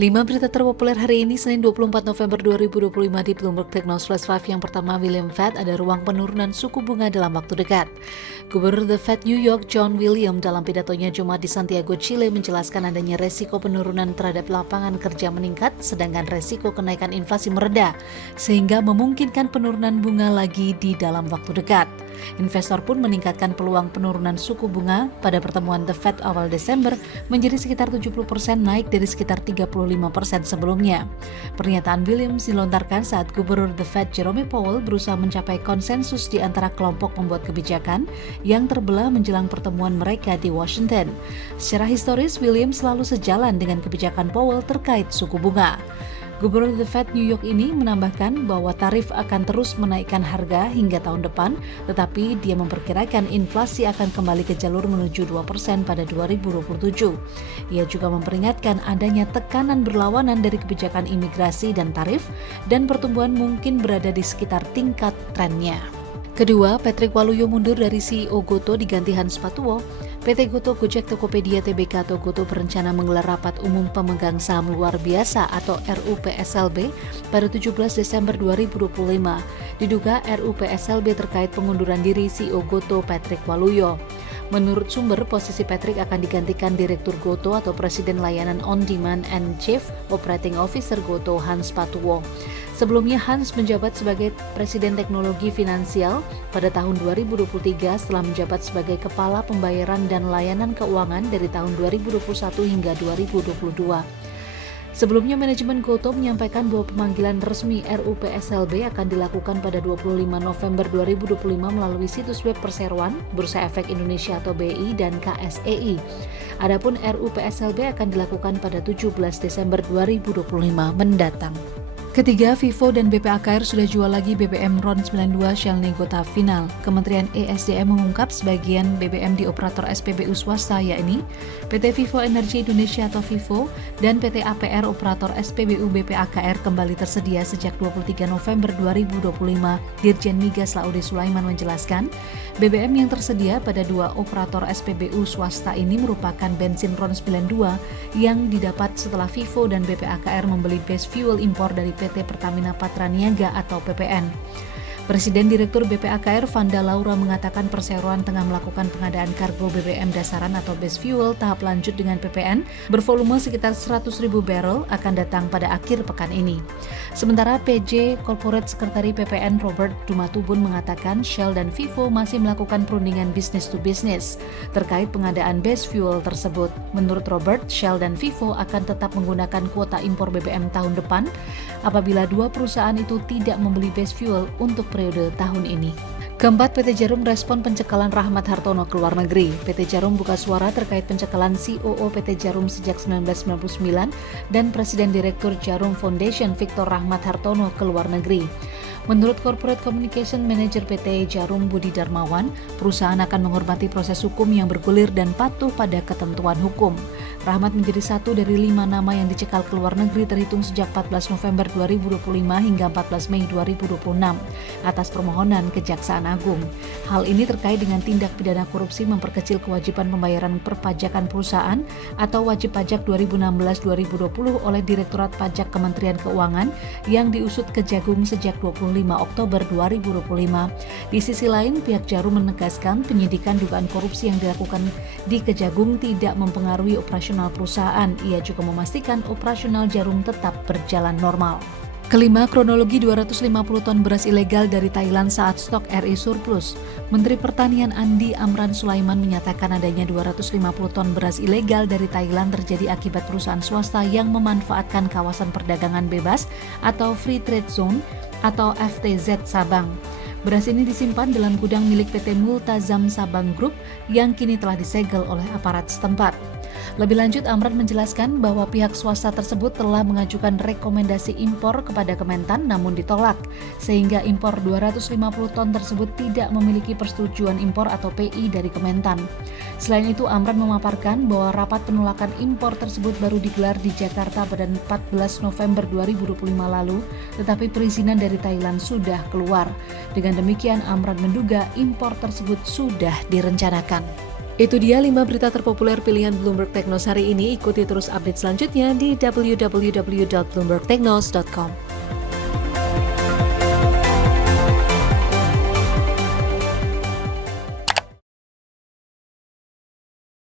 5 berita terpopuler hari ini, Senin 24 November 2025 di Bloomberg Tech News Flash 5. Yang pertama, William Fed ada ruang penurunan suku bunga dalam waktu dekat. Gubernur The Fed New York, John William, dalam pidatonya Jumat di Santiago, Chile, menjelaskan adanya resiko penurunan terhadap lapangan kerja meningkat, sedangkan resiko kenaikan inflasi mereda, sehingga memungkinkan penurunan bunga lagi di dalam waktu dekat. Investor pun meningkatkan peluang penurunan suku bunga pada pertemuan The Fed awal Desember menjadi sekitar 70%, naik dari sekitar 35% sebelumnya. Pernyataan Williams dilontarkan saat Gubernur The Fed Jerome Powell berusaha mencapai konsensus di antara kelompok pembuat kebijakan yang terbelah menjelang pertemuan mereka di Washington. Secara historis, Williams selalu sejalan dengan kebijakan Powell terkait suku bunga. Gubernur The Fed New York ini menambahkan bahwa tarif akan terus menaikkan harga hingga tahun depan, tetapi dia memperkirakan inflasi akan kembali ke jalur menuju 2% pada 2027. Ia juga memperingatkan adanya tekanan berlawanan dari kebijakan imigrasi dan tarif, dan pertumbuhan mungkin berada di sekitar tingkat trennya. Kedua, Patrick Waluyo mundur dari CEO Goto diganti Hans Patuwo. PT Goto Gojek Tokopedia Tbk atau Goto berencana menggelar rapat umum pemegang saham luar biasa atau RUPSLB pada 17 Desember 2025. Diduga RUPSLB terkait pengunduran diri CEO Goto Patrick Waluyo. Menurut sumber, posisi Patrick akan digantikan Direktur Goto atau Presiden Layanan On Demand and Chief Operating Officer Goto, Hans Patuwo. Sebelumnya, Hans menjabat sebagai Presiden Teknologi Finansial pada tahun 2023 setelah menjabat sebagai Kepala Pembayaran dan Layanan Keuangan dari tahun 2021 hingga 2022. Sebelumnya, manajemen Goto menyampaikan bahwa pemanggilan resmi RUPSLB akan dilakukan pada 25 November 2025 melalui situs web Perseroan, Bursa Efek Indonesia atau BI, dan KSEI. Adapun RUPSLB akan dilakukan pada 17 Desember 2025 mendatang. Ketiga, Vivo dan BPAKR sudah jual lagi BBM RON 92 Shell Nego tahap final. Kementerian ESDM mengungkap sebagian BBM di operator SPBU swasta, yakni PT Vivo Energi Indonesia atau Vivo dan PT APR operator SPBU BPAKR kembali tersedia sejak 23 November 2025. Dirjen Migas Laude Sulaiman menjelaskan, BBM yang tersedia pada dua operator SPBU swasta ini merupakan bensin RON 92 yang didapat setelah Vivo dan BPAKR membeli base fuel impor dari PT Pertamina Patraniaga atau PPN. Presiden Direktur BPAKR Vanda Laura mengatakan Perseroan tengah melakukan pengadaan kargo BBM dasaran atau base fuel tahap lanjut dengan PPN bervolume sekitar 100.000 barrel akan datang pada akhir pekan ini. Sementara PJ Corporate Sekretari PPN Robert Dumatubun mengatakan Shell dan Vivo masih melakukan perundingan business to business terkait pengadaan base fuel tersebut. Menurut Robert, Shell dan Vivo akan tetap menggunakan kuota impor BBM tahun depan apabila dua perusahaan itu tidak membeli base fuel untuk periode tahun ini. Keempat, PT Jarum respon pencekalan Rahmat Hartono ke luar negeri. PT Jarum buka suara terkait pencekalan COO PT Jarum sejak 1999 dan Presiden Direktur Jarum Foundation Victor Rahmat Hartono ke luar negeri. Menurut Corporate Communication Manager PT Jarum Budi Darmawan, perusahaan akan menghormati proses hukum yang bergulir dan patuh pada ketentuan hukum. Rahmat menjadi satu dari 5 nama yang dicekal ke luar negeri terhitung sejak 14 November 2025 hingga 14 Mei 2026 atas permohonan Kejaksaan Agung. Hal ini terkait dengan tindak pidana korupsi memperkecil kewajiban pembayaran perpajakan perusahaan atau wajib pajak 2016-2020 oleh Direktorat Pajak Kementerian Keuangan yang diusut Kejagung sejak 25 Oktober 2025. Di sisi lain, pihak Jarum menegaskan penyidikan dugaan korupsi yang dilakukan di Kejagung tidak mempengaruhi operasional perusahaan. Ia juga memastikan operasional Jarum tetap berjalan normal. Kelima, kronologi 250 ton beras ilegal dari Thailand saat stok RI surplus. Menteri Pertanian Andi Amran Sulaiman menyatakan adanya 250 ton beras ilegal dari Thailand terjadi akibat perusahaan swasta yang memanfaatkan kawasan perdagangan bebas atau Free Trade Zone atau FTZ Sabang. Beras ini disimpan dalam gudang milik PT Multazam Sabang Group yang kini telah disegel oleh aparat setempat. Lebih lanjut, Amran menjelaskan bahwa pihak swasta tersebut telah mengajukan rekomendasi impor kepada Kementan namun ditolak, sehingga impor 250 ton tersebut tidak memiliki persetujuan impor atau PI dari Kementan. Selain itu, Amran memaparkan bahwa rapat penolakan impor tersebut baru digelar di Jakarta pada 14 November 2025 lalu, tetapi perizinan dari Thailand sudah keluar. Dengan demikian, Amran menduga impor tersebut sudah direncanakan. Itu dia 5 berita terpopuler pilihan Bloomberg Technos hari ini. Ikuti terus update selanjutnya di www.bloombergtechnos.com.